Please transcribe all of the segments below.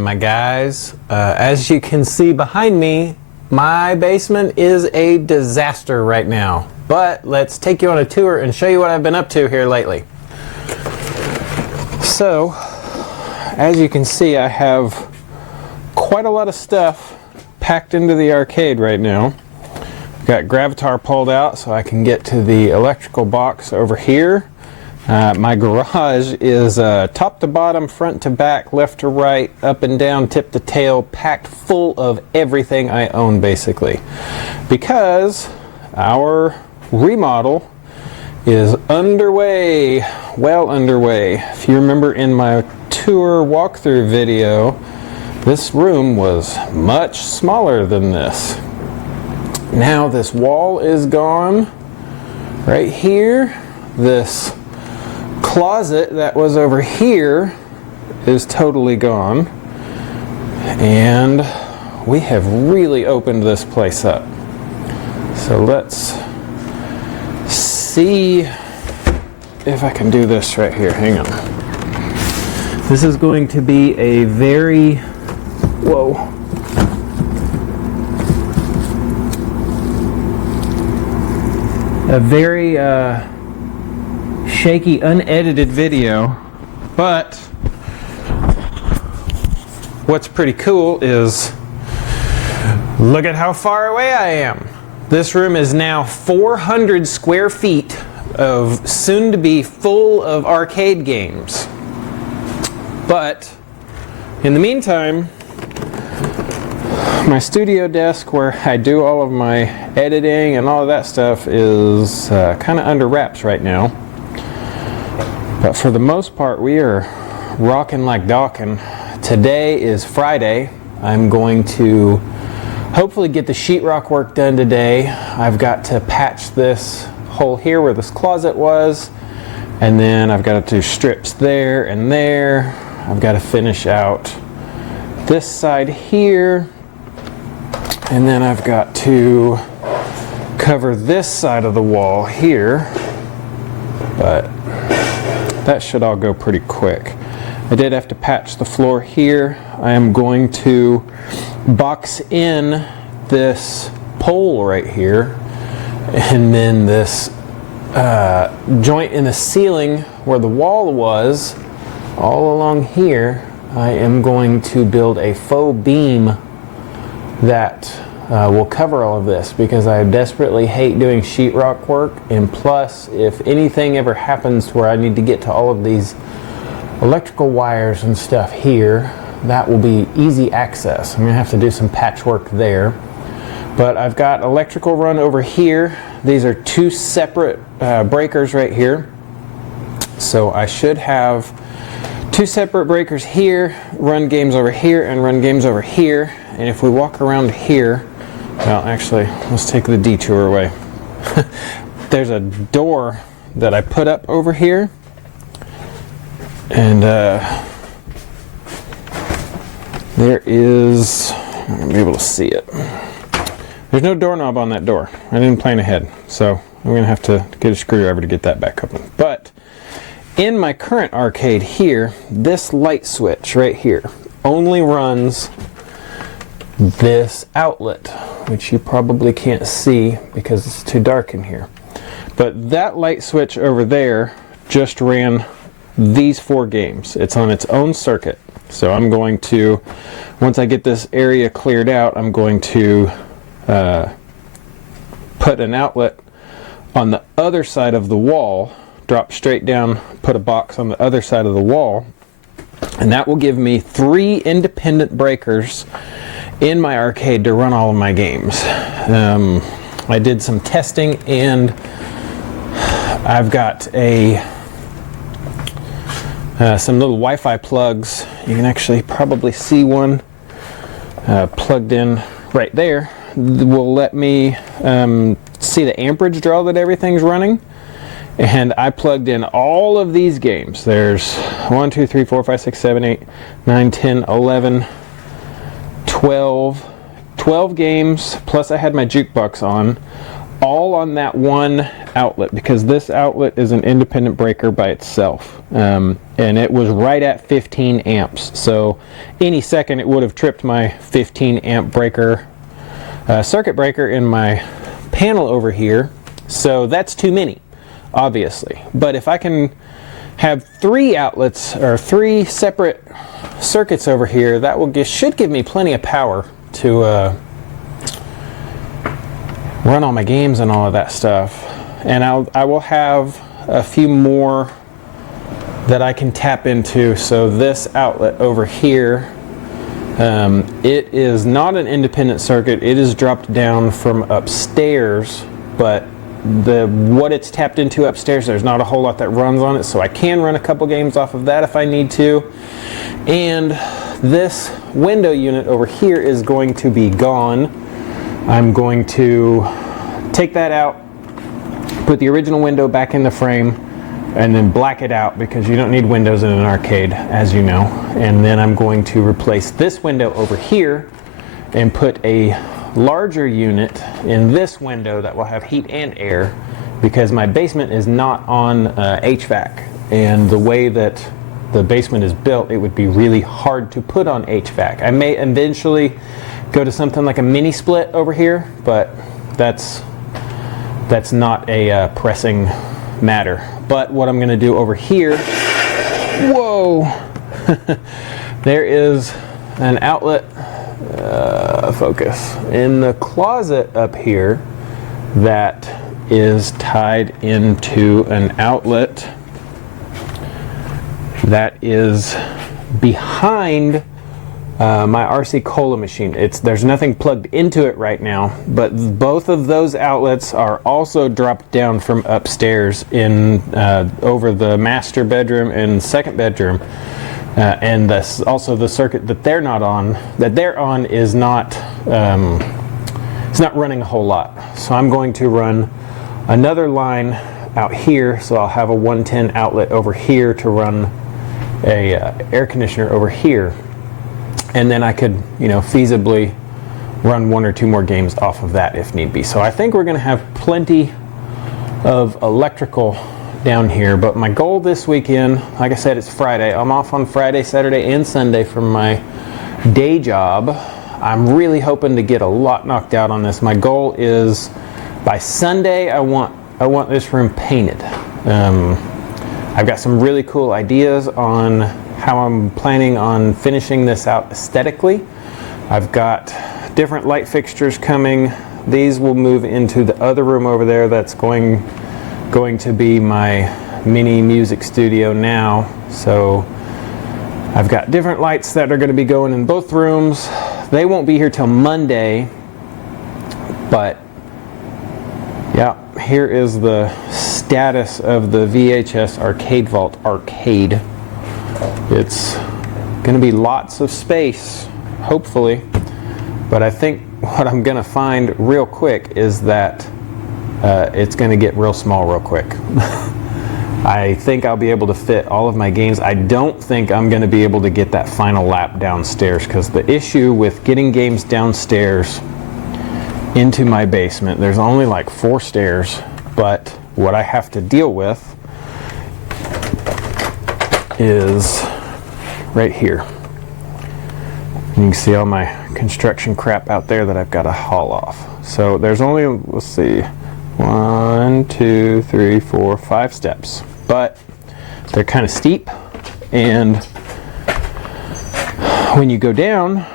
My guys, as you can see behind me, my basement is a disaster right now. But let's take you on a tour and show you what I've been up to here lately. So, as you can see, I have quite a lot of stuff packed into the arcade right now. I've got Gravatar pulled out so I can get to the electrical box over here. My garage is top to bottom, front to back, left to right, up and down, tip to tail, packed full of everything I own basically. Because our remodel is underway, well underway. If you remember in my tour walkthrough video, this room was much smaller than this. Now this wall is gone. Right here, this closet that was over here is totally gone, and we have really opened this place up. So let's see if I can do this right here. Hang on. This is going to be a very shaky, unedited video, but what's pretty cool is look at how far away I am. This room is now 400 square feet of soon to be full of arcade games. But in the meantime, my studio desk where I do all of my editing and all of that stuff is kind of under wraps right now. But for the most part, we are rocking like Dawkin. Today is Friday. I'm going to hopefully get the sheetrock work done today. I've got to patch this hole here where this closet was, and then I've got to do strips there and there. I've got to finish out this side here, and then I've got to cover this side of the wall here, but that should all go pretty quick. I did have to patch the floor here. I am going to box in this pole right here, and then this joint in the ceiling where the wall was, all along here, I am going to build a faux beam that will cover all of this, because I desperately hate doing sheetrock work, and plus if anything ever happens to where I need to get to all of these electrical wires and stuff here, that will be easy access. I'm going to have to do some patchwork there. But I've got electrical run over here. These are two separate breakers right here. So I should have two separate breakers here, run games over here and run games over here. And if we walk around here, well, actually, let's take the detour away. There's a door that I put up over here, and there is, I'm going to be able to see it. There's no doorknob on that door. I didn't plan ahead, so I'm going to have to get a screwdriver to get that back open. But in my current arcade here, this light switch right here only runs this outlet, which you probably can't see because it's too dark in here. But that light switch over there just ran these 4 games. It's on its own circuit. So I'm going to, once I get this area cleared out, I'm going to put an outlet on the other side of the wall, drop straight down, put a box on the other side of the wall, and that will give me 3 independent breakers in my arcade to run all of my games. I did some testing, and I've got some little Wi-Fi plugs. You can actually probably see one plugged in right there. Will let me see the amperage draw that everything's running. And I plugged in all of these games. There's 1, 2, 3, 4, 5, 6, 7, 8, 9, 10, 11, 12 games, plus I had my jukebox on. all on that one outlet, because this outlet is an independent breaker by itself, and it was right at 15 amps, so any second it would have tripped my 15 amp breaker, circuit breaker in my panel over here. So that's too many, obviously. But if I can have 3 outlets or 3 separate circuits over here, that will should give me plenty of power to run all my games and all of that stuff. And I will have a few more that I can tap into. So this outlet over here, it is not an independent circuit. It is dropped down from upstairs, but what it's tapped into upstairs, there's not a whole lot that runs on it, so I can run a couple games off of that if I need to. And this window unit over here is going to be gone. I'm going to take that out, put the original window back in the frame, and then black it out, because you don't need windows in an arcade, as you know. And then I'm going to replace this window over here and put a larger unit in this window that will have heat and air, because my basement is not on HVAC, and the way that the basement is built, it would be really hard to put on HVAC. I may eventually go to something like a mini split over here, but that's not a pressing matter. But what I'm going to do over here, whoa, there is an outlet, focus, in the closet up here that is tied into an outlet that is behind my RC Cola machine. There's nothing plugged into it right now, but both of those outlets are also dropped down from upstairs in over the master bedroom and second bedroom, and also the circuit that they're on is not it's not running a whole lot. So I'm going to run another line out here, so I'll have a 110 outlet over here to run a air conditioner over here. And then I could, feasibly run 1 or 2 more games off of that if need be. So I think we're going to have plenty of electrical down here. But my goal this weekend, like I said, it's Friday. I'm off on Friday, Saturday, and Sunday from my day job. I'm really hoping to get a lot knocked out on this. My goal is by Sunday, I want this room painted. I've got some really cool ideas on how I'm planning on finishing this out aesthetically. I've got different light fixtures coming. These will move into the other room over there that's going to be my mini music studio now. So I've got different lights that are going to be going in both rooms. They won't be here till Monday, but yeah, here is the status of the VHS Arcade Vault Arcade. It's going to be lots of space, hopefully, but I think what I'm going to find real quick is that it's going to get real small real quick. I think I'll be able to fit all of my games. I don't think I'm going to be able to get that final lap downstairs, because the issue with getting games downstairs into my basement, there's only like 4 stairs, but what I have to deal with is right here. And you can see all my construction crap out there that I've got to haul off. So there's only, let's see, 1, 2, 3, 4, 5 steps, but they're kind of steep, and when you go down,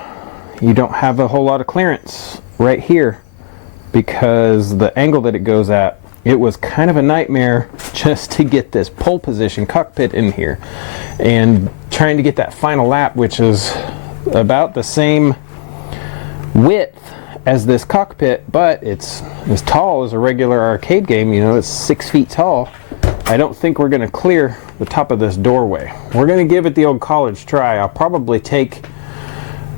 you don't have a whole lot of clearance right here, because the angle that it goes at, it was kind of a nightmare just to get this pole position cockpit in here, and trying to get that final lap, which is about the same width as this cockpit, but it's as tall as a regular arcade game. It's 6 feet tall. I don't think we're going to clear the top of this doorway. We're going to give it the old college try. I'll probably take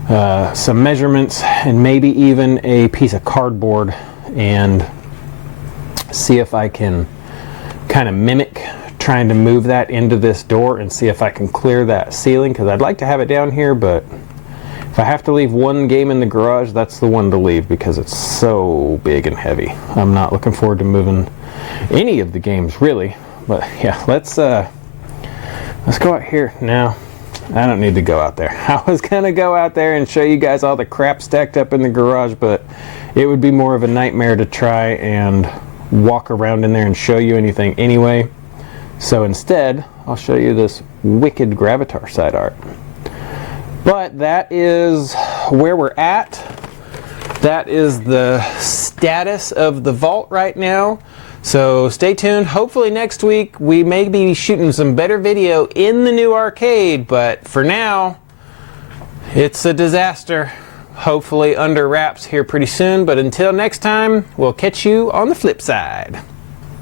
some measurements and maybe even a piece of cardboard and see if I can kind of mimic trying to move that into this door and see if I can clear that ceiling, because I'd like to have it down here, but If I have to leave one game in the garage, that's the one to leave because it's so big and heavy. I'm not looking forward to moving any of the games really. But yeah, let's go out here now. I don't need to go out there. I was gonna go out there and show you guys all the crap stacked up in the garage, but it would be more of a nightmare to try and walk around in there and show you anything anyway. So instead, I'll show you this wicked Gravatar side art. But that is where we're at. That is the status of the vault right now. So stay tuned. Hopefully next week we may be shooting some better video in the new arcade, but for now it's a disaster. Hopefully under wraps here pretty soon, but until next time, we'll catch you on the flip side.